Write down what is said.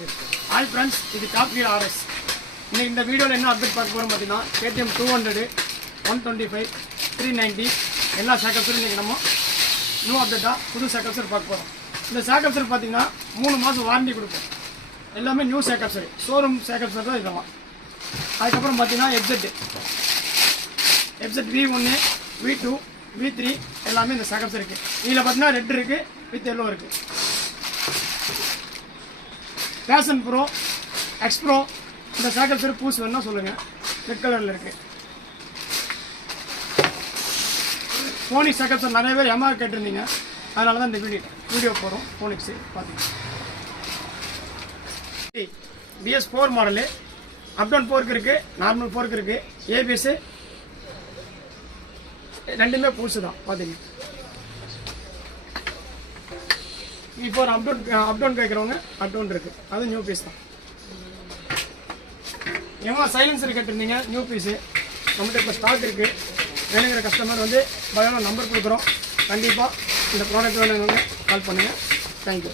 Hi friends, இது top gear RS. இன்னைக்கு இந்த வீடியோவில் என்ன அப்டேட் பார்க்க போகிறோம் பார்த்தீங்கன்னா, KTM 200, 125, 390 எல்லா சேக்கப்ஸரும் இன்றைக்கி நம்ம நியூ அப்டேட்டாக புது சேக்கப்ஸர் பார்க்க போகிறோம். இந்த சேக்கப்ஸர் பார்த்தீங்கன்னா 3 மாதம் வாரண்டி கொடுப்போம். எல்லாமே நியூ சேக்கப்ஸர், ஷோரூம் சேக்கப்ஸர் தான் இதெல்லாம். அதுக்கப்புறம் பார்த்தீங்கன்னா FZ V1, V2, V3 எல்லாமே இந்த சேக்கப்ஸ் இருக்குது. இதில் பார்த்தீங்கன்னா ரெட் இருக்குது, வித் எல்லோ இருக்குது. பேஷன் ப்ரோ, எக்ஸ்ப்ரோ இந்த சேக்கப்ஸர் பூஸ் வேணுன்னா சொல்லுங்கள், ரெட் கலரில் இருக்குது. ஃபோனிக்ஸ் சேக்கப்ஸர் நிறைய பேர் எம்ஆர் கேட்டிருந்தீங்க, அதனால தான் இந்த வீடியோ போகிறோம். ஃபோனிக்ஸு பார்த்தீங்கன்னா BS4 மாடலு, அப்டவுன் ஃபோர்க்கு இருக்குது, நார்மல் ஃபோர்க்கு இருக்குது, ABS ரெண்டுமே பூசு தான் பார்த்தீங்கன்னா. இப்போ ஒரு அப்டவுன் கேட்குறவங்க அப்டவுன் இருக்குது, அது நியூ பீஸ் தான். ஏமா சைலன்சர் கேட்டிருந்தீங்க, நியூ பீஸு நம்மகிட்ட இப்போ ஸ்டாக் இருக்குது. வேணுங்கிற கஸ்டமர் வந்து பயோனா நம்பர் கொடுக்குறோம். கண்டிப்பாக இந்த ப்ராடக்ட் வேணுங்க கால் பண்ணுங்கள். தேங்க்யூ.